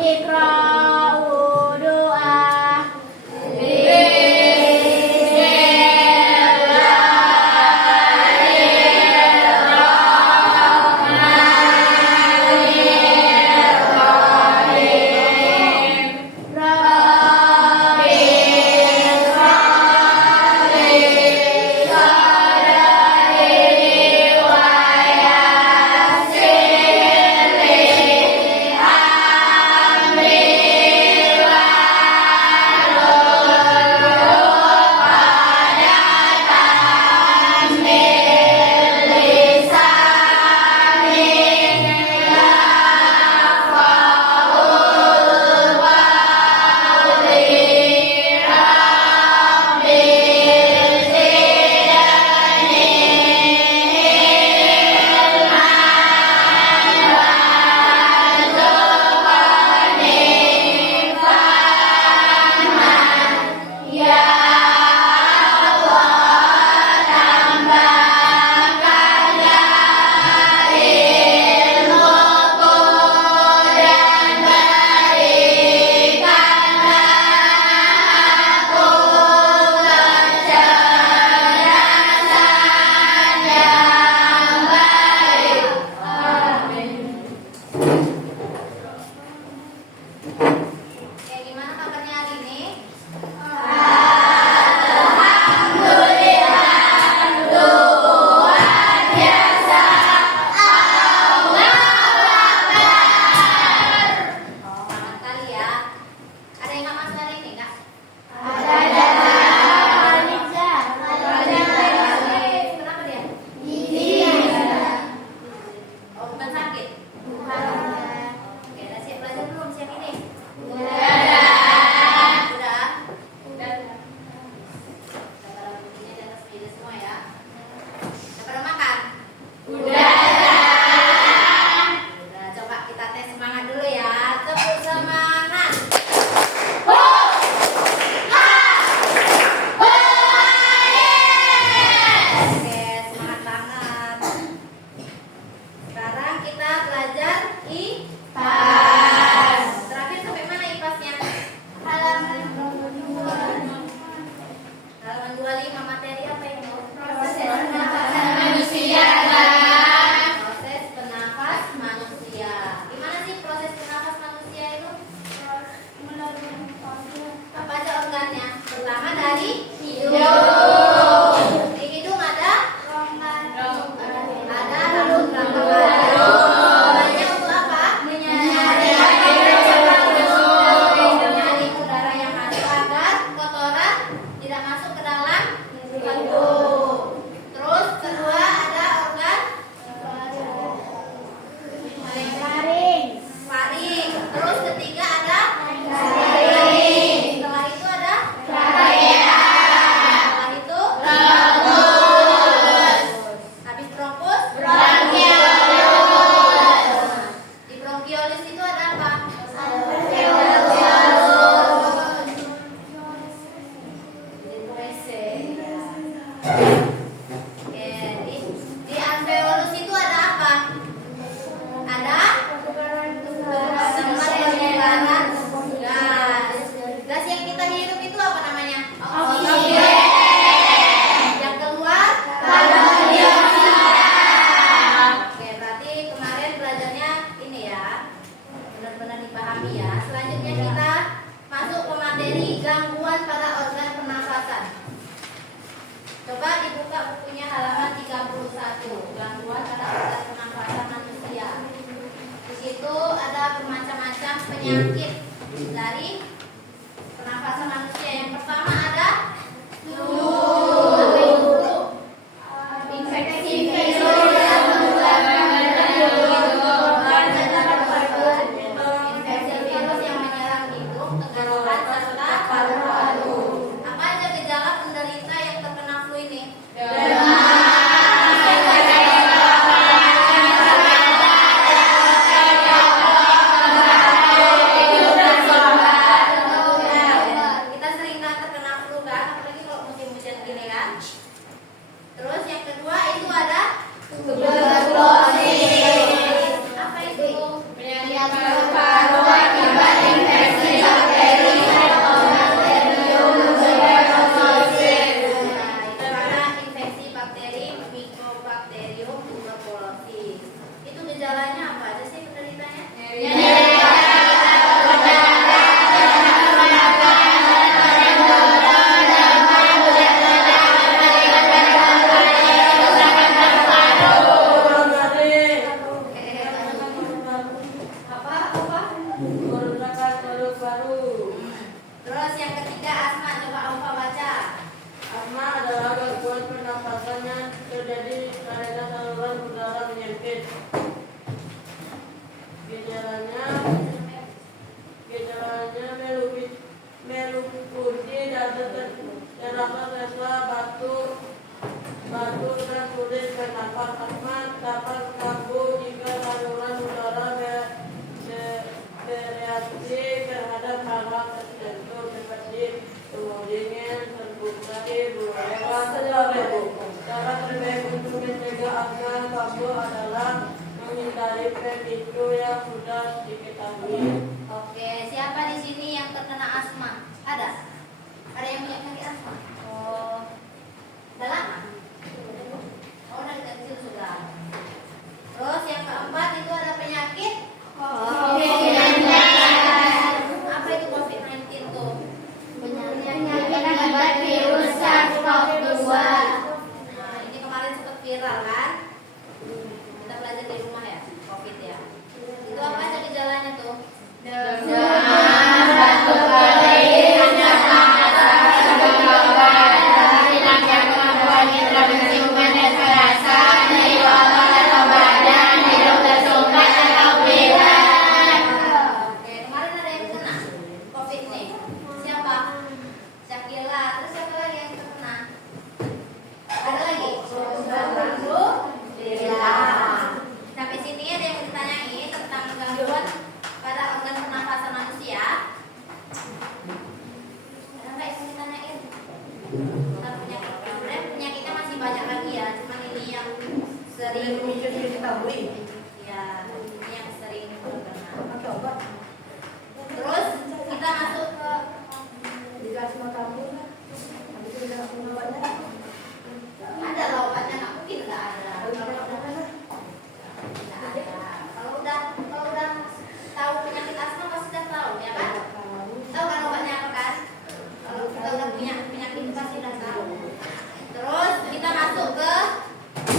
Iqra'u doa. Penyakit dari pernafasan manusia. Yang pertama ada flu. Apa itu flu? Infeksi virus yang menyerang hidung, tenggorokan serta paru-paru. Apa aja gejala penderita yang terkena flu ini? Terus yang kedua itu ada tuberkulosis. Apa itu? Penyakit paru-paru akibat gejalanya melu kursi dan terasa sesla batu dan sulit bernapas, asma dapat kambuh jika saluran udara bereaksi terhadap hal-hal tertentu seperti dingin, terbuka, hewan, cara terbaik untuk mencegah asma kambuh adalah menghindari pemicu yang sudah diketahui. Oke, siapa di sini yang terkena asma? Ada? Ada yang punya penyakit asma? Oh, udah lama? Oh, dari kecil sudah. Terus yang keempat itu ada penyakit COVID-19. Apa itu COVID-19 tuh? Penyakit akibat virus SARS-CoV-2. Nah, ini kemarin sempat viral kan? Kita belajar di rumah ya, COVID ya. Itu apa aja gejalanya tuh? Demam, batuk kering, hanya hilang kemampuan indera penciuman dan perasa, nyeri otot atau badan, hidung tersumbat atau pilek. Oke, kemarin ada yang kena COVID nih. Siapa? Syakila. Terus siapa lagi yang terkena? Ada lagi? Alhamdulillah. Sampai sini ada yang mau ditanyain tentang gangguan pada organ pernafasan manusia. Ada nggak yang mau ditanyain? Tentang penyakit. Sebenarnya penyakitnya masih banyak lagi ya. Cuman ini yang sering ya, ini yang sering terkena. Terus kita masuk ke ada lah obatnya, nggak mungkin nggak ada. Nggak ada. Kalau udah tahu penyakit asma pasti udah tahu ya kan? Tahu kan obatnya apa kan? Kalau kita udah punya penyakit itu pasti udah tahu. Terus kita masuk ke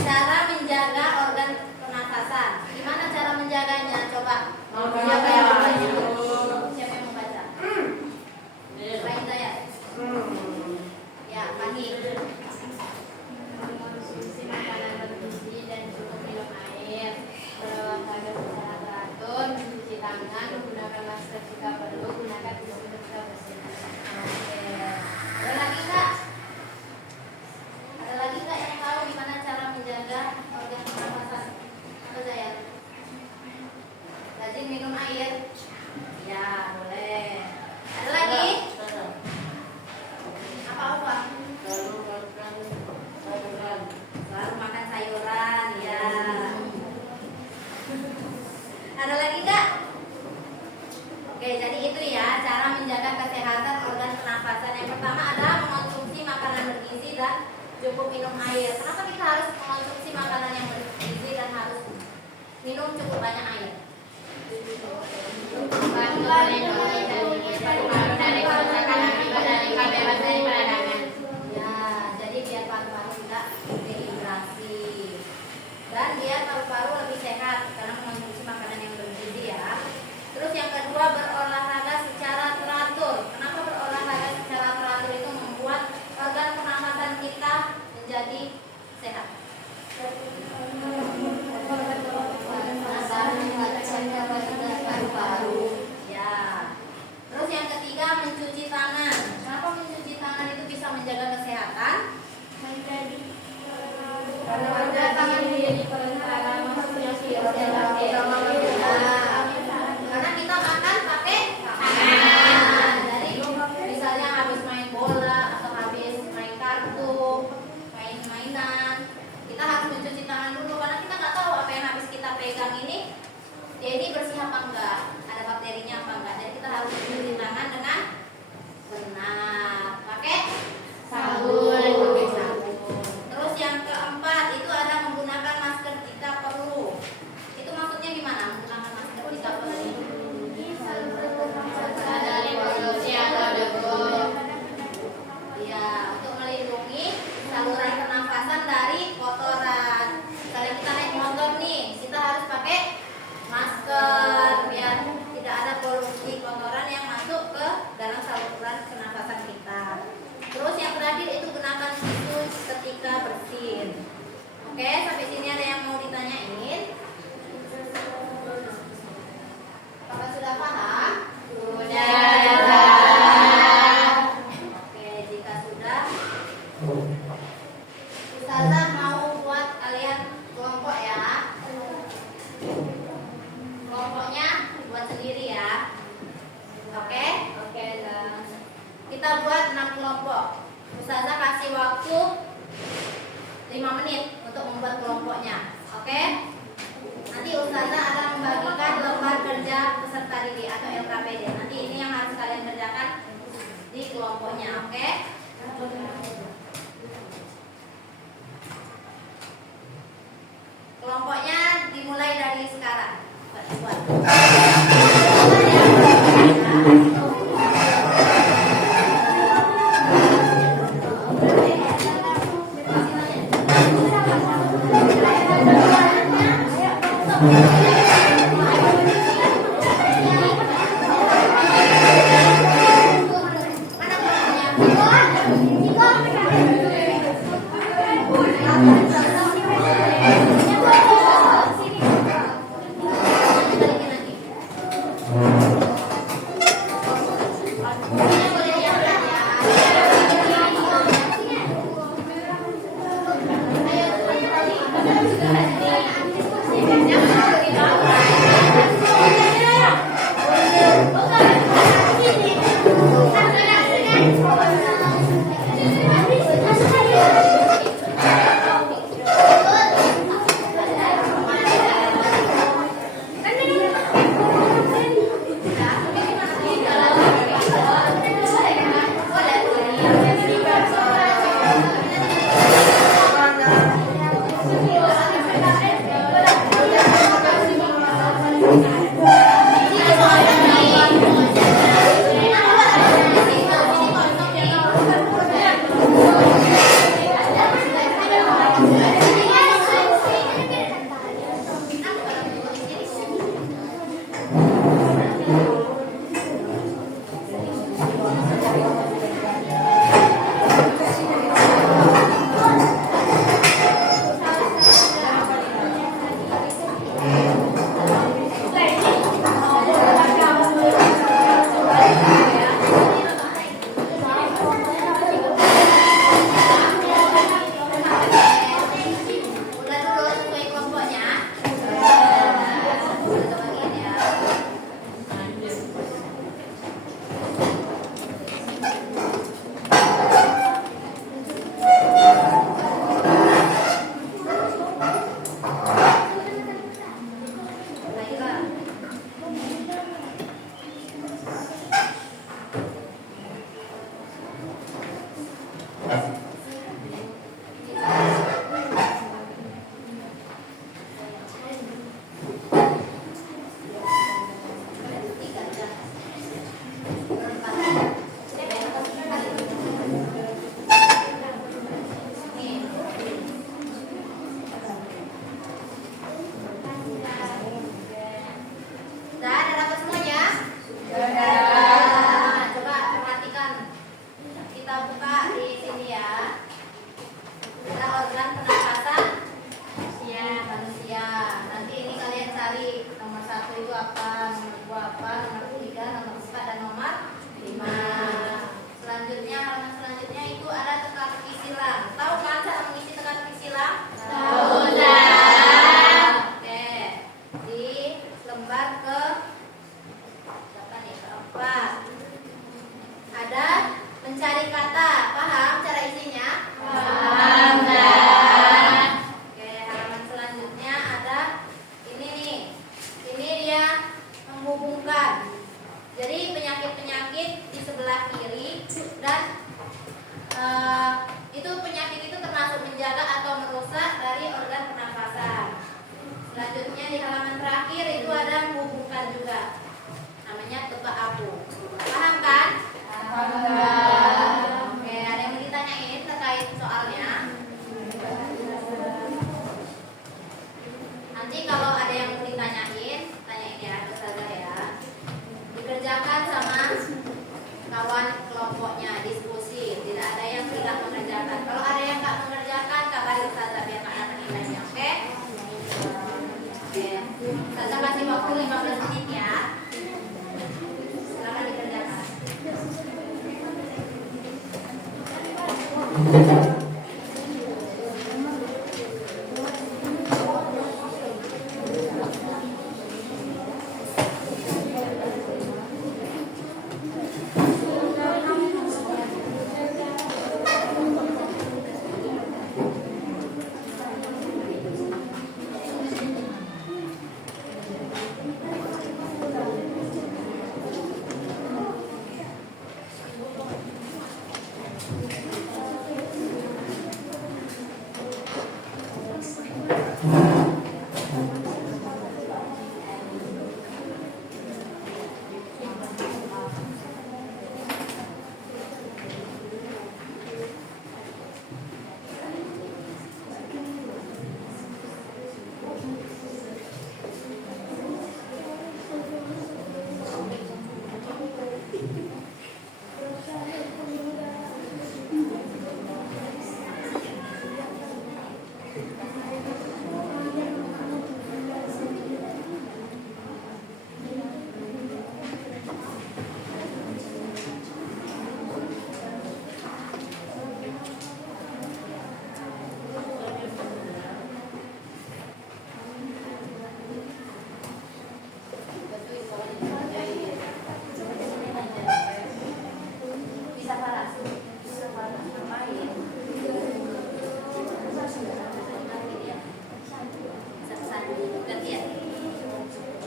cara menjaga organ pernafasan. Gimana cara menjaganya? Coba. Siapa yang mau baca? Siapa yang mau baca? Selain saya. Ya, Fani. Mengonsumsi makanan bergizi dan cukup minum air, berolahraga secara teratur, mencuci tangan, menggunakan masker jika perlu, gunakan tisu ketika bersin. Oke. Ada lagi nggak? Ada lagi nggak yang tahu gimana cara menjaga organ pernafasan? Apa saya? Rajin minum air. Ya, boleh. Ada lagi? Apa? Selalu makan sayuran, ya. Ada lagi nggak? Oke, jadi itu ya cara menjaga kesehatan organ pernafasan. Yang pertama adalah mengonsumsi makanan bergizi dan cukup minum air. Kenapa kita harus mengonsumsi makanan yang bergizi dan harus minum cukup banyak air? Bantu melindungi paru-paru dari kerusakan akibat dari bebas dari peradangan. Ya, jadi biar paru-paru tidak dehidrasi dan biar paru-paru lebih sehat karena mengonsumsi makanan yang bergizi ya. Terus yang kedua, berolahraga secara teratur. Kenapa berolahraga secara teratur itu membuat organ pernafasan kita menjadi sehat? Ya. Terus yang ketiga, mencuci tangan. Kenapa mencuci tangan itu bisa menjaga kesehatan? Karena tangan menjadi pelengkap kelompok. Ustazah kasih waktu 5 menit untuk membuat kelompoknya. Oke? Nanti Ustazah akan membagikan lembar kerja peserta didik atau LKPD. Nanti ini yang harus kalian kerjakan di kelompoknya. Oke? Kelompoknya dimulai dari sekarang. Buat.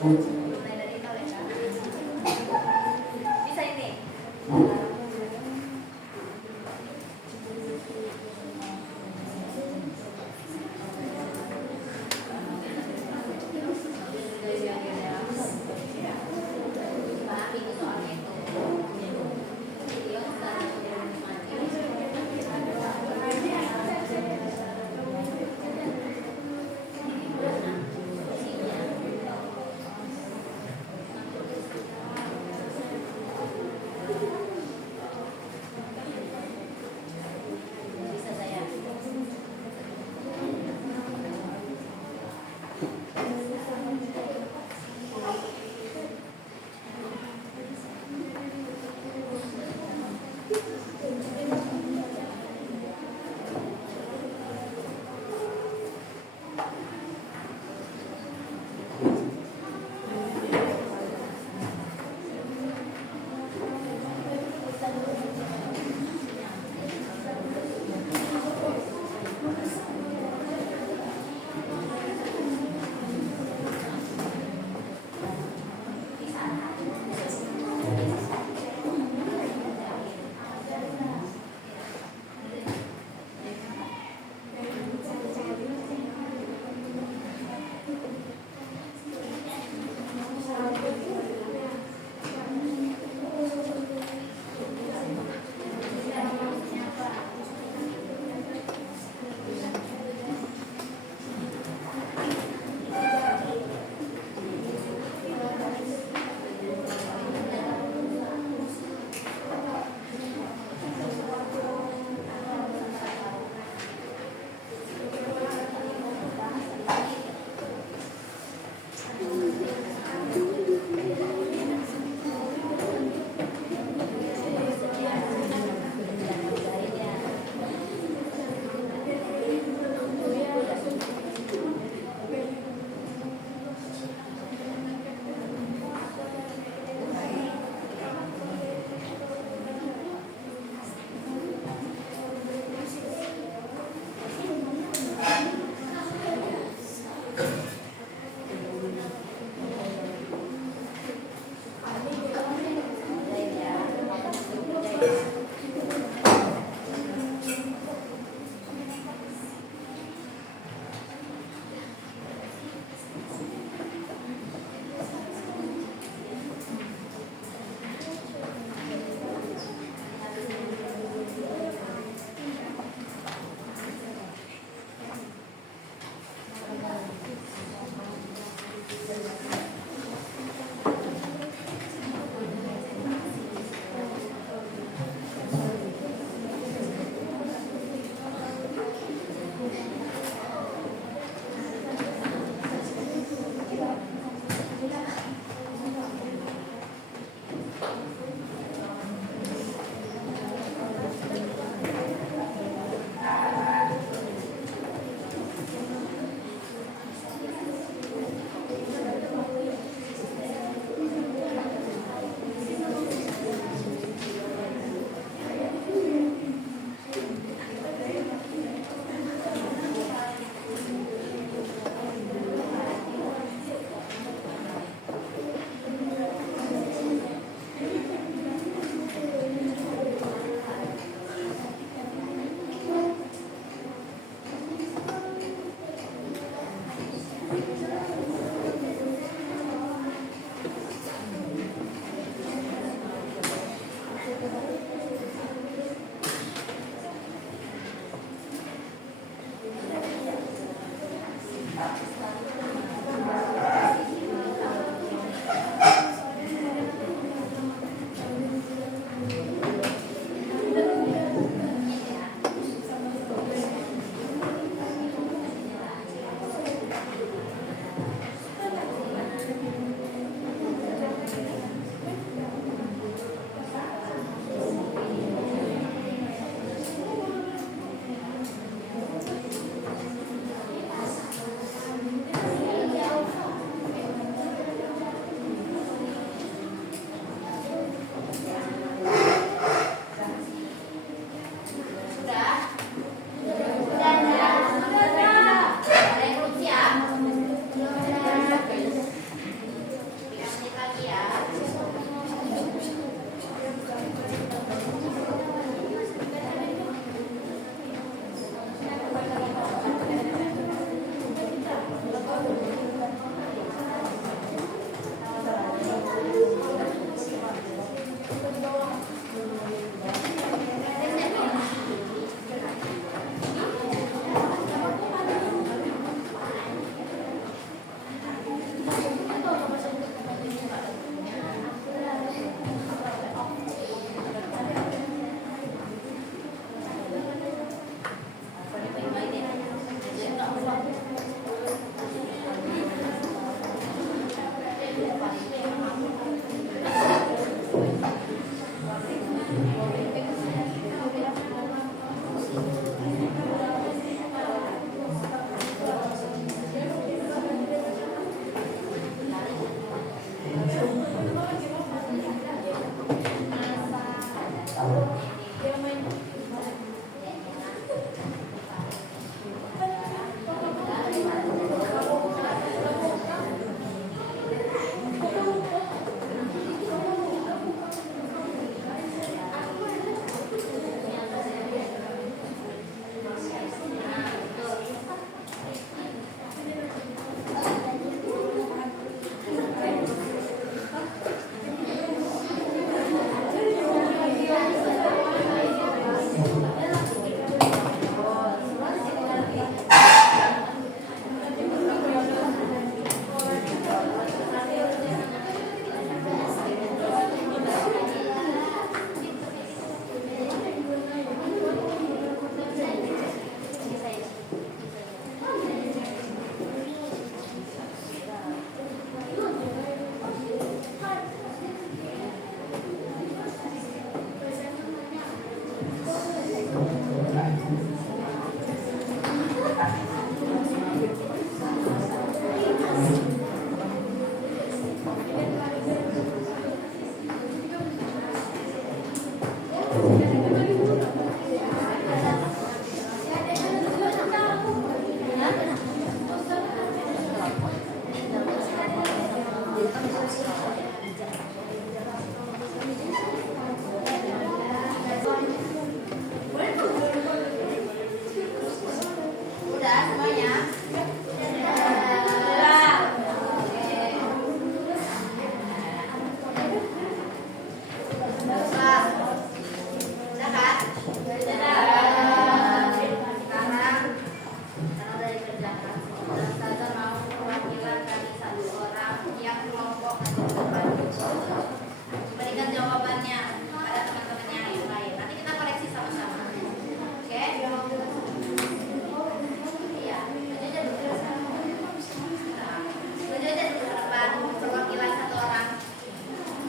Mulai dari nol ya Kak. Bisa ini. Pak, ini soalnya itu. Video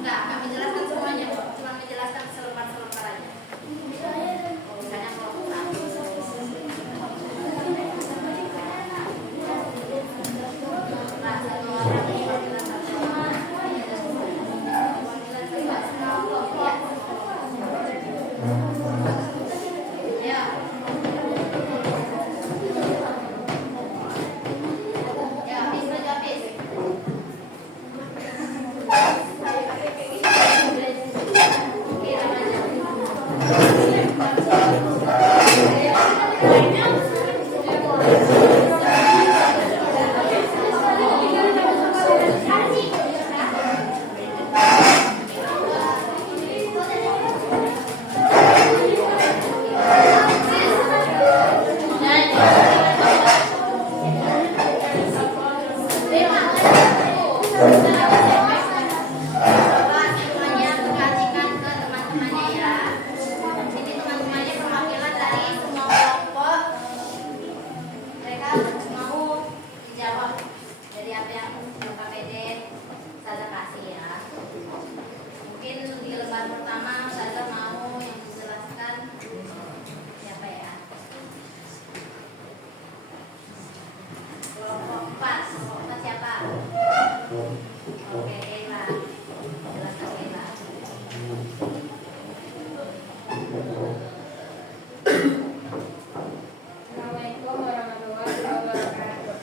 Enggak menjelaskan semuanya kok, cuma menjelaskan selembar-selembar aja. Misalnya kelompok satu. Nah, satu orang ini perwakilan satu orang. Perwakilan kedua semua kelompok ya. Ya, habis baju habis. Oke, namanya. Coba semuanya perhatikan ke teman-temannya ya. Ini teman-temannya perwakilan dari semua kelompok. Mereka mau dijawab dari apa yang Bapak PD saya kasih ya. Mungkin di lembar pertama saya mau yang dijelaskan siapa ya? Kelompok 4. Kelompok 4 siapa? Oke, Ella. Jelaskan Ella. Assalamualaikum warahmatullahi wabarakatuh.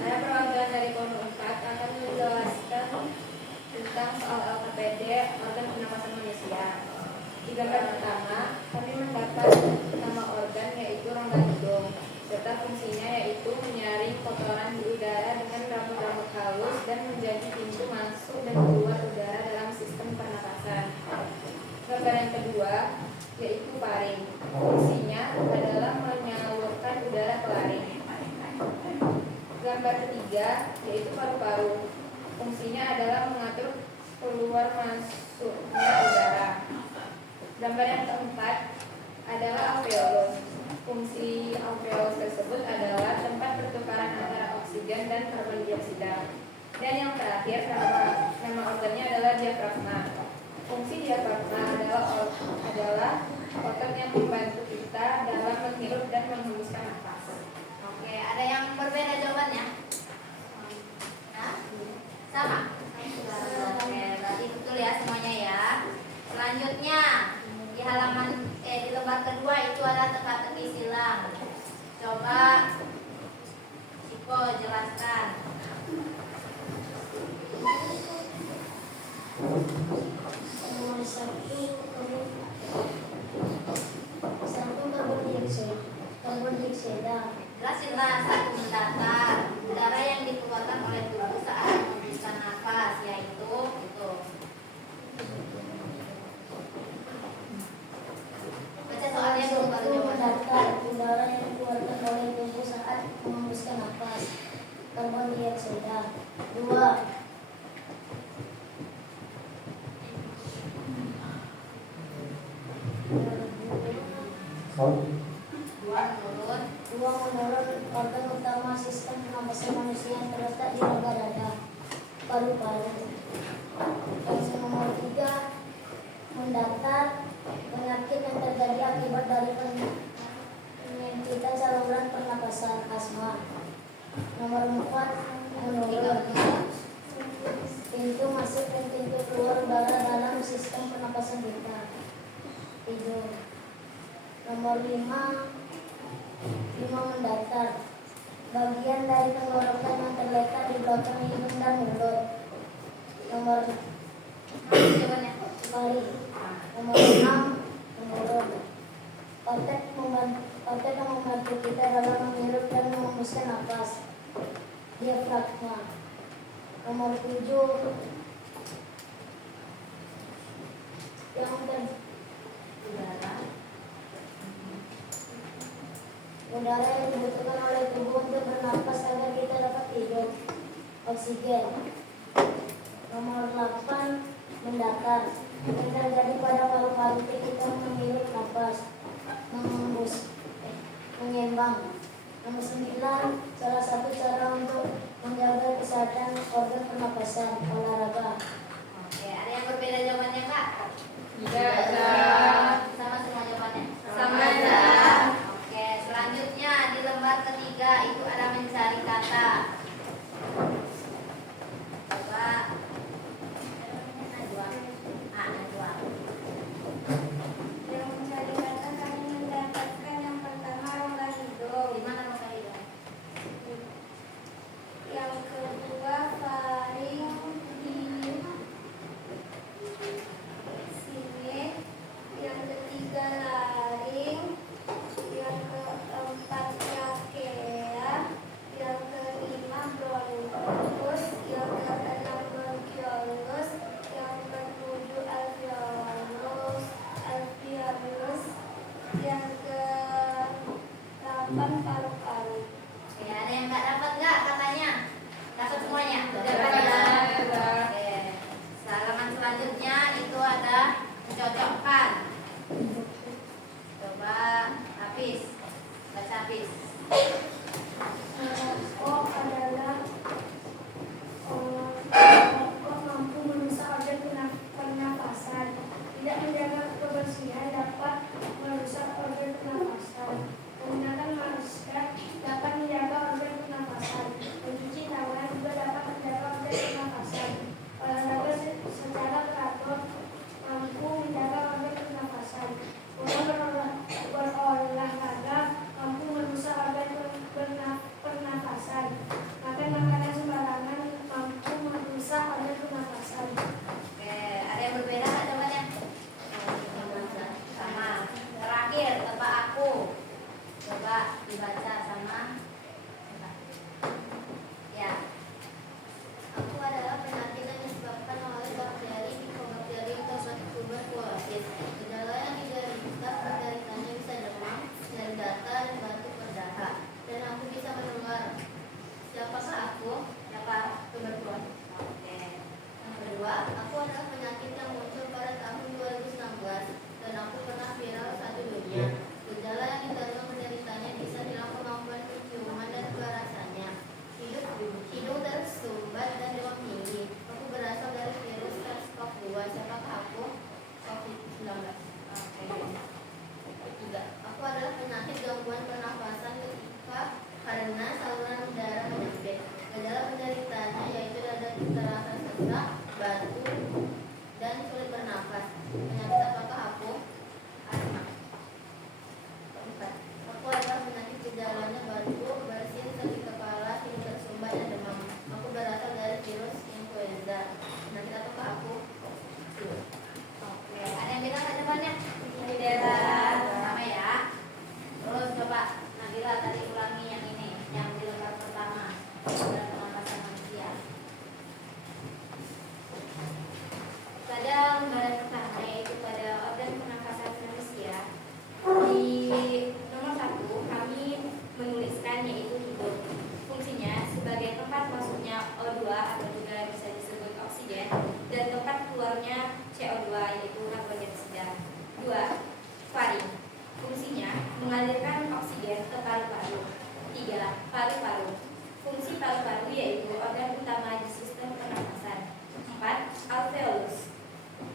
Saya perwakilan dari kelompok 4 akan menjelaskan tentang soal LKPD organ pernapasan manusia. Di gambar pertama, kami mendapat nama organ yaitu rongga hidung, serta fungsinya yaitu menyaring kotoran di udara dengan rambut-rambut halus dan menjadi pintu masuk dan keluar udara dalam sistem pernapasan. Gambar yang kedua yaitu paring. Fungsinya adalah menyalurkan udara ke laring. Gambar ketiga yaitu paru-paru. Fungsinya adalah mengatur keluar masuknya udara. Gambar yang keempat adalah alveolus. Fungsi alveolus tersebut adalah tempat pertukaran antara oksigen dan karbon dioksida. Dan yang terakhir nama organnya adalah diafragma. Fungsi diafragma adalah otot yang membantu kita dalam menghirup dan menghembuskan nafas. Oke, ada yang berbeda jawabannya? Hah? Sama? Oke, berarti betul ya semuanya ya. Selanjutnya di di lembar kedua itu ada teka-teki silang. Coba Ciko jelaskan. Nomor satu karbon dioksida. Jelasinlah satu mendatar. Udara yang dikeluarkan oleh tubuh saat menghembuskan nafas, yaitu itu. Baca soalnya dulu baru jawabannya. Mendatar, udara yang dikeluarkan oleh tubuh saat menghembuskan nafas, karbon dioksida. 2. Dua menurut Organ utama sistem pernapasan manusia yang terletak di rongga dada, paru-paru. Yang nomor 3, mendatar, penyakit yang terjadi akibat dari penyempitan saluran pernapasan, asma. Nomor 4, menurut pintu masuk dan pintu keluar udara dalam sistem pernapasan kita, tidur. Nomor 5 mendatar, bagian dari tenggorokan yang terletak di belakang hidung dan mulut. Nomor Jawabannya. kali. Nomor 6, menurut otot yang membantu kita dalam menghirup dan menghembuskan nafas, diafragma. Nomor 7, yang udara yang dibutuhkan oleh tubuh untuk bernapas agar kita dapat hidup, oksigen. Nomor 8, mendatar, yang terjadi pada paru-paru kita menghirup nafas, Kesembilan, salah satu cara untuk menjaga kesehatan organ pernapasan, olahraga. Oke, ada yang berbeda jawabannya Kak? Tidak ada. Sama semua jawabannya? Sama aja. Oke, selanjutnya di lembar ketiga itu ada mencari kata. Coba Najwa. Najwa. Yang mencari kata kami mendapatkan yang pertama rongga hidung, Di mana mau kali dong? yang kedua faring di sini, yang ketiga laring, yang keempat trachea, yang kelima bronchus, yang keenam bronchiolus, yang ketujuh alveolus, yang ke-8 paru-paru. Oke, ada yang nggak dapat nggak katanya? Dapat semuanya? Dapat. Ya? Oke. Halaman selanjutnya itu ada mencocokkan. Coba Hafiz, baca Hafiz. Merokok adalah merokok mampu merusak organ pernapasan. Tidak menjaga kebersihan dapat merusak organ pernapasan. Menggunakan masker dapat menjaga organ pernapasan. Mencuci tangan juga dapat menjaga organ pernapasan. Olahraga secara teratur mampu menjaga organ pernapasan. Berolahraga mampu merusak organ pernapasan. Makan makanan sembarangan mampu merusak organ pernapasan. Oke, ada yang berbeda nggak jawabannya? Sama. Terakhir, tebak aku. Coba dibaca sama. Ya. Aku adalah penyakit yang disebabkan oleh bakteri tuberkulosis. Gejala yang penderitanya bisa demam, nyeri data, dan batuk berdahak. Dan aku bisa mendengar. Siapakah aku? Siapa tuberkulosis? Oke. Yang kedua, aku adalah penyakit yang muncul pada tahun 2016 dan aku pernah viral satu dunia. Gejala yang diterima penderitanya bisa hilang kemampuan penciuman dan kerasannya. Hidung tersumbat dan demam tinggi. Aku berasal dari virus SARS-CoV-2. Siapakah aku? COVID-19. Oke. Ketiga, aku adalah penyakit gangguan pernapasan karena saluran udara menyempit. Gejala penderitanya yaitu dada terasa sesak, batuk, dan sulit bernapas. Penyakit apakah aku? Asma. Keempat, aku adalah penyakit gejalanya batuk, bersin, sakit kepala, hidung tersumbat, dan demam. Aku berasal dari virus influenza. Penyakit apakah aku? Oke, ada yang bilang jawabannya? Tidak. Sama ya. Terus coba Nabila tadi ulangi yang ini, yang di lembar pertama. Dan pernapasan manusia. Pada lembaran pertama yaitu pada organ pernapasan manusia. Di nomor 1 kami menuliskan yaitu hidung. Fungsinya sebagai tempat masuknya O2 atau juga bisa disebut oksigen dan tempat keluarnya CO2 yaitu karbon dioksida. 2. Faring. Fungsinya mengalirkan oksigen ke paru-paru. 3. Paru-paru. Fungsi paru-paru yaitu organ utama di sistem pernapasan. 4. Alveolus.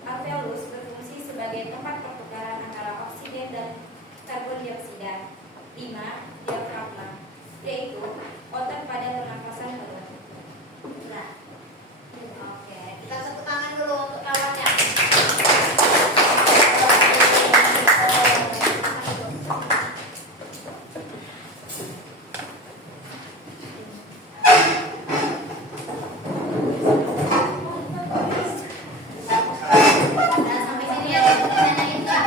Alveolus berfungsi sebagai tempat pertukaran antara oksigen dan karbon dioksida. 5. Diafragma, yaitu otot pada pernapasan perut. Nah, oke, kita tepuk tangan dulu untuk kawannya. Nah, sampai sini ya, ditanyain nggak?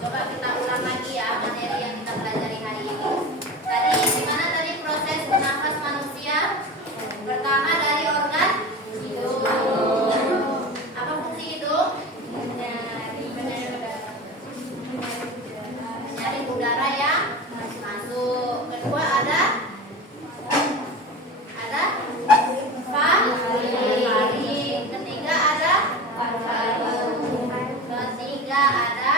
Coba kita ulang lagi ya materi yang kita pelajari hari ini. Tadi gimana tadi proses bernafas manusia? Pertama dari organ hidung. Apa fungsi hidung? Menyaring udara yang masuk. Kedua ada faring. Ketiga ada paru-paru. Ketiga ada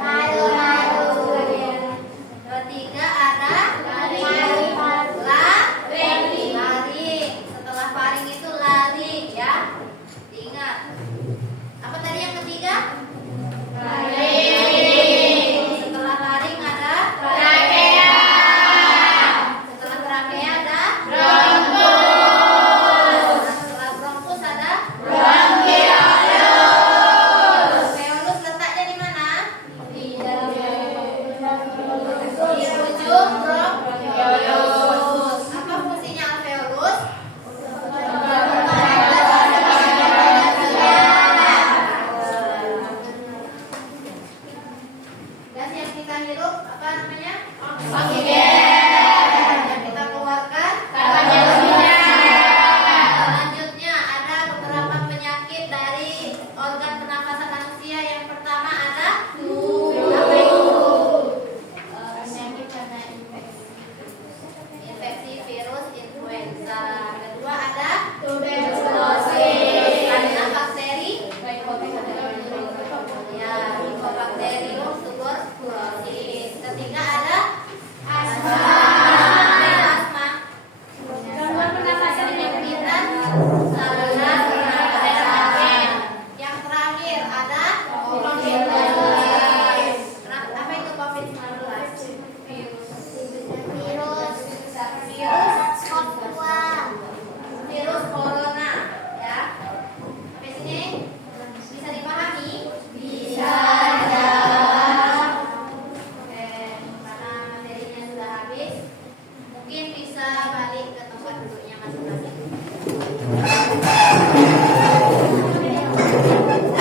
paru-paru. Ketiga ada kita hirup apa namanya? Oksigen. Yang kita keluarkan Karbon dioksida. Selanjutnya ada beberapa penyakit dari organ pernapasan manusia. Yang pertama ada apa itu? Penyakit karena infeksi. Infeksi virus influenza. Kedua ada Tuberkulosis. ada bakteri Mycobacterium. ya Mycobacterium tuberculosis. Ketiga ada Asma. asma. Gangguan pernapasan Penyakit saluran pernapasan. Yang terakhir ada COVID-19. Apa itu COVID-19? Virus corona ya. Sampai sini bisa dipahami? Bisa. Oke, karena materinya sudah habis, mungkin bisa balik ke tempat duduknya masing-masing. Sudah duduk di tempatnya masing-masing.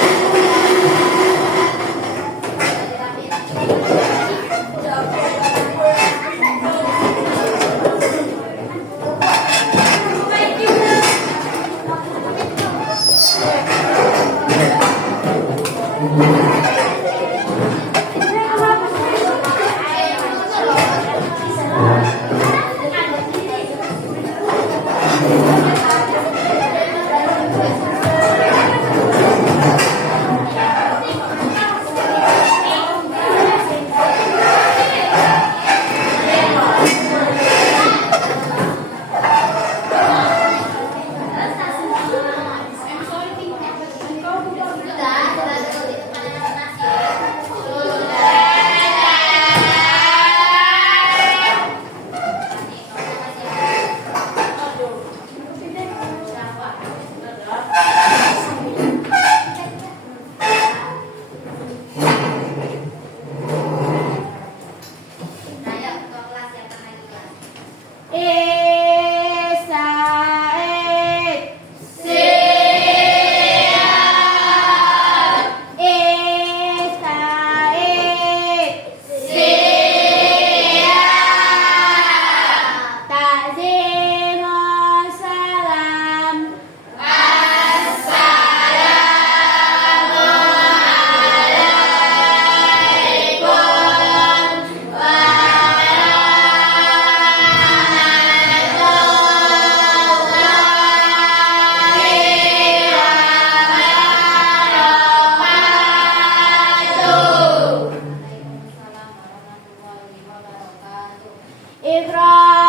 Nah, yuk ketua kelas yang pernah di kelas. Isaid. Isaid. Ta'zimus salam. Waalaikumsalam warahmatullahi wabarakatuh. Iqra